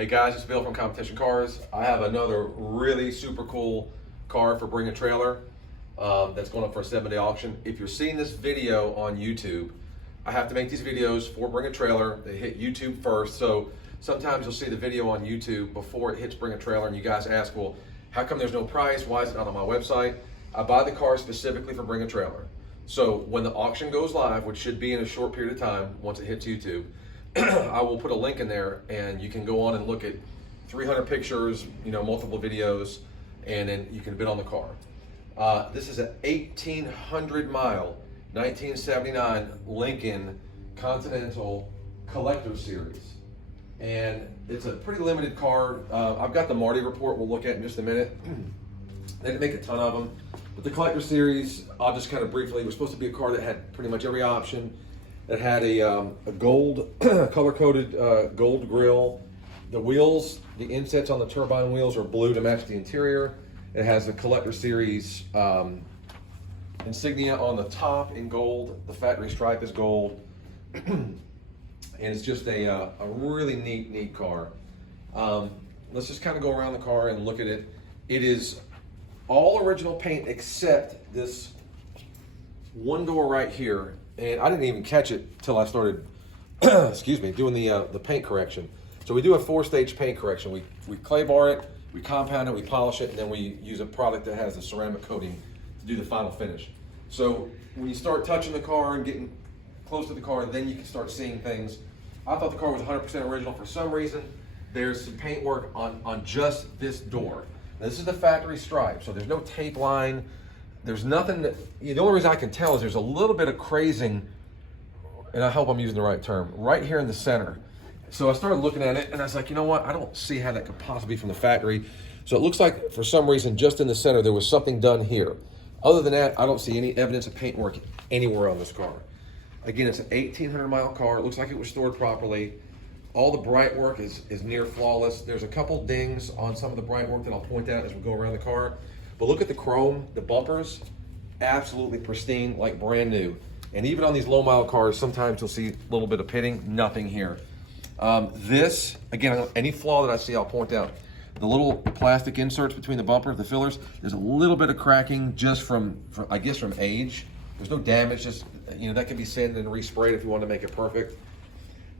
Hey guys, it's Bill from Competition Cars. I have another really super cool car for Bring a Trailer that's going up for a 7-day auction. If you're seeing this video on YouTube, I have to make these videos for Bring a Trailer. They hit YouTube first, so sometimes you'll see the video on YouTube before it hits Bring a Trailer, and you guys ask, well, how come there's no price? Why is it not on my website? I buy the car specifically for Bring a Trailer. So when the auction goes live, which should be in a short period of time once it hits YouTube, I will put a link in there and you can go on and look at 300 pictures, multiple videos, and then you can bid on the car. This is an 1,800 mile, 1979 Lincoln Continental Collector Series. And it's a pretty limited car. I've got the Marty report we'll look at in just a minute. They didn't make a ton of them. But the Collector Series, I'll just kind of briefly, it was supposed to be a car that had pretty much every option. It had a gold, color-coded gold grille. The wheels, the insets on the turbine wheels are blue to match the interior. It has the Collector Series insignia on the top in gold. The factory stripe is gold. And it's just a really neat car. Let's just kind of go around the car and look at it. It is all original paint except this one door right here. And I didn't even catch it till I started, excuse me, doing the paint correction. So we do a 4-stage paint correction. We clay bar it, we compound it, we polish it, and then we use a product that has a ceramic coating to do the final finish. So when you start touching the car and getting close to the car, then you can start seeing things. I thought the car was 100% original. For some reason, there's some paint work on just this door. Now, this is the factory stripe, so there's no tape line. There's nothing that, the only reason I can tell is there's a little bit of crazing, and I hope I'm using the right term, right here in the center. So I started looking at it and I was like, you know what? I don't see how that could possibly be from the factory. So it looks like for some reason, just in the center, there was something done here. Other than that, I don't see any evidence of paint work anywhere on this car. Again, it's an 1,800 mile car. It looks like it was stored properly. All the bright work is near flawless. There's a couple dings on some of the bright work that I'll point out as we go around the car. But look at the chrome, the bumpers, absolutely pristine, like brand new. And even on these low mile cars, sometimes you'll see a little bit of pitting, nothing here. This, again, any flaw that I see, I'll point out. The little plastic inserts between the bumper, the fillers, there's a little bit of cracking just from I guess, from age. There's no damage, just, that can be sanded and resprayed if you want to make it perfect.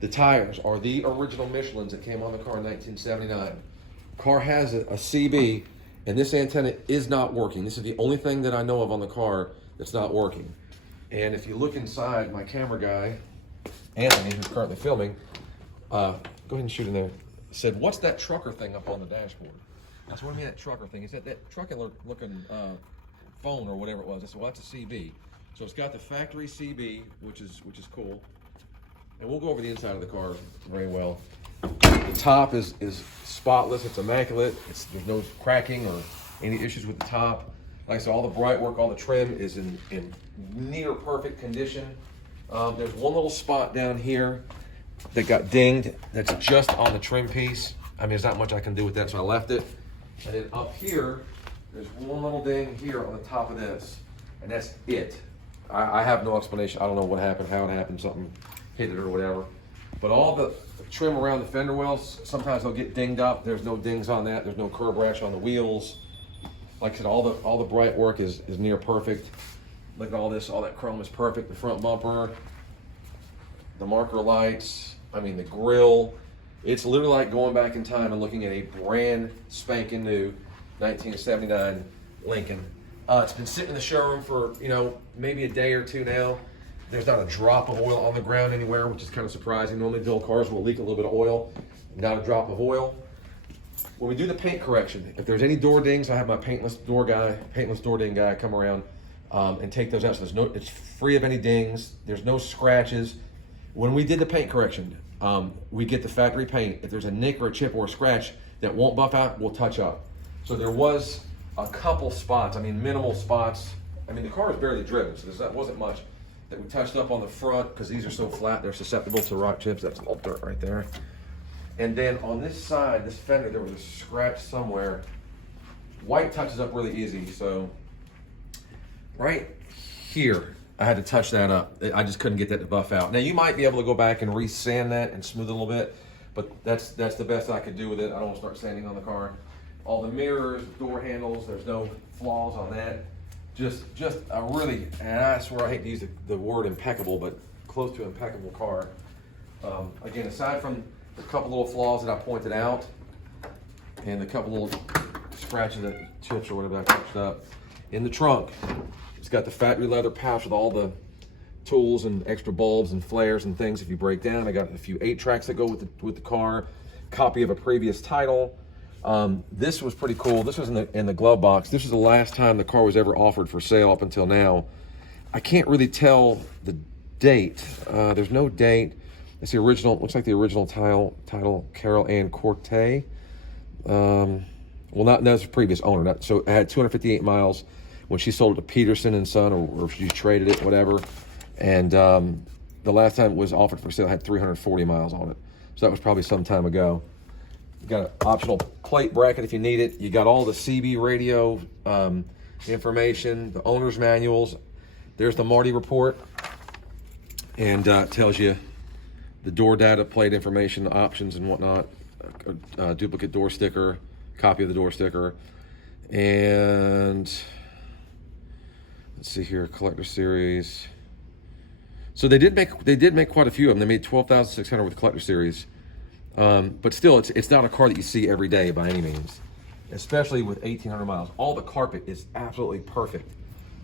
The tires are the original Michelins that came on the car in 1979. Car has a CB, and this antenna is not working. This is the only thing that I know of on the car that's not working. And if you look inside, my camera guy, Anthony, who's currently filming, go ahead and shoot in there, said, what's that trucker thing up on the dashboard? I said, what do you mean that trucker thing? He said, that trucker looking phone or whatever it was. I said, well, that's a CB. So it's got the factory CB, which is cool. And we'll go over the inside of the car very well. The top is spotless, it's immaculate. There's no cracking or any issues with the top. Like I said, all the bright work, all the trim is in near perfect condition. There's one little spot down here that got dinged that's just on the trim piece. I mean, there's not much I can do with that, so I left it. And then up here, there's one little ding here on the top of this, and that's it. I have no explanation. I don't know what happened, how it happened, something hit it or whatever. But all the trim around the fender wells, sometimes they'll get dinged up. There's no dings on that. There's no curb rash on the wheels. Like I said, all the bright work is near perfect. Look at all this, all that chrome is perfect. The front bumper, the marker lights, the grille. It's literally like going back in time and looking at a brand spanking new 1979 Lincoln. It's been sitting in the showroom for, maybe a day or two now. There's not a drop of oil on the ground anywhere, which is kind of surprising. Normally, old cars will leak a little bit of oil, not a drop of oil. When we do the paint correction, if there's any door dings, I have my paintless door ding guy come around and take those out. So it's free of any dings. There's no scratches. When we did the paint correction, we get the factory paint. If there's a nick or a chip or a scratch that won't buff out, we'll touch up. So there was a couple spots, minimal spots. The car is barely driven, so that wasn't much that we touched up on the front because these are so flat, they're susceptible to rock chips. That's a little dirt right there. And then on this side, this fender, there was a scratch somewhere. White touches up really easy, so right here, I had to touch that up. I just couldn't get that to buff out. Now you might be able to go back and re-sand that and smooth it a little bit, but that's the best I could do with it. I don't want to start sanding on the car. All the mirrors, door handles, there's no flaws on that. Just a really, and I swear I hate to use the word impeccable, but close to impeccable car. Again, aside from the couple little flaws that I pointed out, and the couple little scratches that chips or whatever I touched up, in the trunk, it's got the factory leather pouch with all the tools and extra bulbs and flares and things if you break down. I got a few 8-tracks that go with the car, copy of a previous title. This was pretty cool. This was in the glove box. This is the last time the car was ever offered for sale up until now. I can't really tell the date. There's no date. It's the original, looks like the original title, Carol Ann Corte. Well, that's the previous owner. So it had 258 miles when she sold it to Peterson and Son, or she traded it, whatever. And the last time it was offered for sale, it had 340 miles on it. So that was probably some time ago. You got an optional plate bracket if you need it. You got all the CB radio information, the owner's manuals. There's the Marty report, and tells you the door data, plate information, options and whatnot, duplicate door sticker, copy of the door sticker, and let's see here, collector series. So they did make quite a few of them. They made 12,600 with collector series, but still, it's not a car that you see every day by any means, especially with 1,800 miles. All the carpet is absolutely perfect.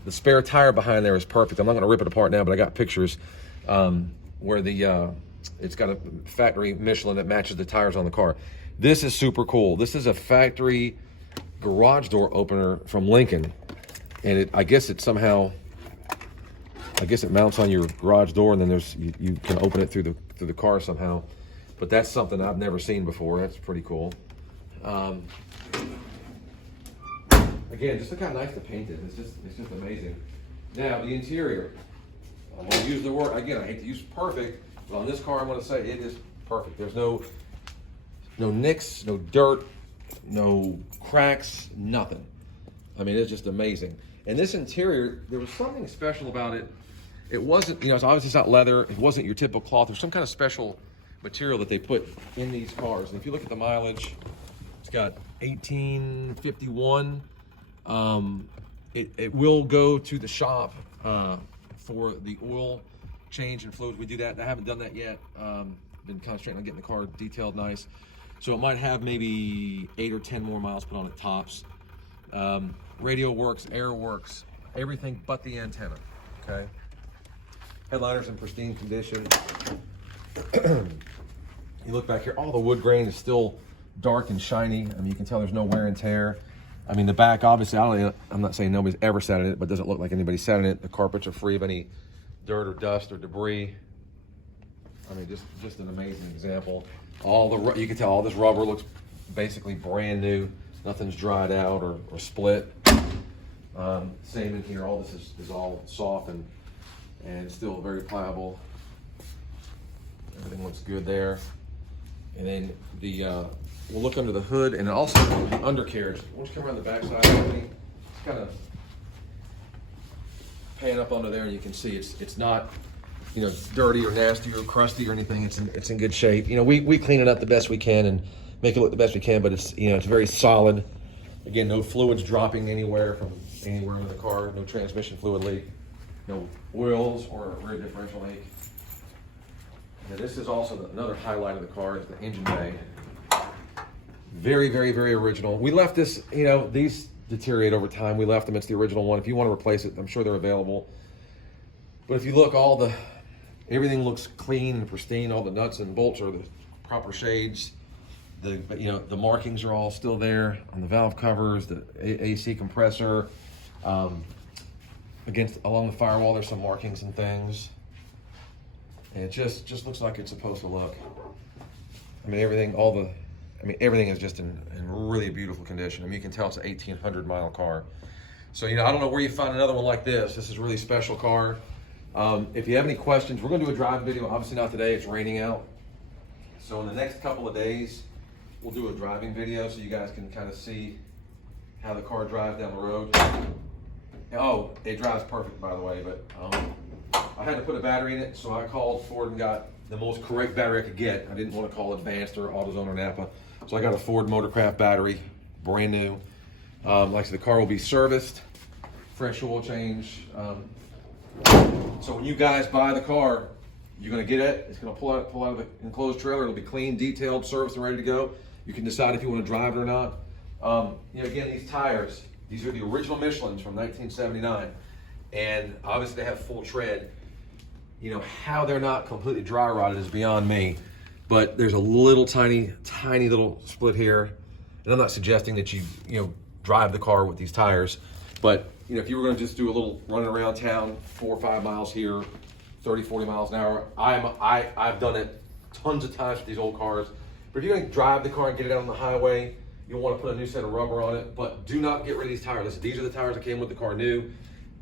The spare tire behind there is perfect. I'm not going to rip it apart now, but I got pictures where it's got a factory Michelin that matches the tires on the car. This is super cool. This is a factory garage door opener from Lincoln, and I guess it mounts on your garage door, and then you can open it through the car somehow. But that's something I've never seen before. That's pretty cool. Again, just look how nice the paint is. It's just amazing. Now the interior. I'm going to use the word again. I hate to use perfect, but on this car, I'm going to say it is perfect. There's no nicks, no dirt, no cracks, nothing. I mean, it's just amazing. And this interior, there was something special about it. It wasn't, it's obviously it's not leather. It wasn't your typical cloth. There's some kind of special material that they put in these cars. And if you look at the mileage, it's got 1851. It will go to the shop for the oil change and fluids. We do that. I haven't done that yet. Been concentrating on getting the car detailed nice. So it might have maybe 8 or 10 more miles put on it tops. Radio works, air works, everything but the antenna, okay? Headliner's in pristine condition. You look back here, all the wood grain is still dark and shiny. I mean, you can tell there's no wear and tear. I mean, the back, obviously, I'm not saying nobody's ever sat in it, but it doesn't look like anybody sat in it. The carpets are free of any dirt or dust or debris. I mean, just an amazing example. You can tell all this rubber looks basically brand new. Nothing's dried out or split. Same in here. All this is all soft and still very pliable. Everything looks good there. And then we'll look under the hood and also the undercarriage. Why don't you come around the back side of me? Just kind of pan up under there, and you can see it's not dirty or nasty or crusty or anything. It's in good shape. We clean it up the best we can and make it look the best we can, but it's very solid. Again, no fluids dropping anywhere in the car, no transmission fluid leak, no oils or rear differential leak. Now this is also another highlight of the car, is the engine bay. Very, very, very original. We left this, these deteriorate over time. We left them, it's the original one. If you want to replace it, I'm sure they're available. But if you look, everything looks clean and pristine. All the nuts and bolts are the proper shades. The markings are all still there on the valve covers, the AC compressor. Along the firewall, there's some markings and things. And it just looks like it's supposed to look. I mean, everything is just in really beautiful condition. I mean, you can tell it's an 1,800 mile car. So, I don't know where you find another one like this. This is a really special car. If you have any questions, we're gonna do a drive video. Obviously not today, it's raining out. So in the next couple of days, we'll do a driving video so you guys can kind of see how the car drives down the road. Oh, it drives perfect, by the way, but I had to put a battery in it, so I called Ford and got the most correct battery I could get. I didn't want to call it Advanced or AutoZone or Napa. So I got a Ford Motorcraft battery, brand new. Like I said, the car will be serviced, fresh oil change. So when you guys buy the car, you're gonna get it. It's gonna pull out of the enclosed trailer. It'll be clean, detailed, serviced, and ready to go. You can decide if you want to drive it or not. You know, again, these tires, these are the original Michelins from 1979, and obviously they have full tread. You know, how they're not completely dry rotted is beyond me, but there's a little tiny little split here, and I'm not suggesting that you drive the car with these tires, but you know, if you were going to just do a little running around town, 4 or 5 miles here, 30, 40 miles an hour, I've done it tons of times with these old cars. But if you're going to drive the car and get it out on the highway, you'll want to put a new set of rubber on it, but do not get rid of these tires. Listen, these are the tires that came with the car new,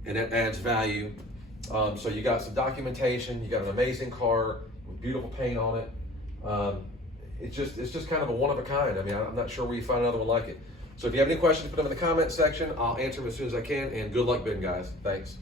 and that adds value. So you got some documentation, you got an amazing car with beautiful paint on it. It's just kind of a one of a kind. I mean, I'm not sure where you find another one like it. So if you have any questions, put them in the comment section. I'll answer them as soon as I can, and good luck bidding, guys. Thanks.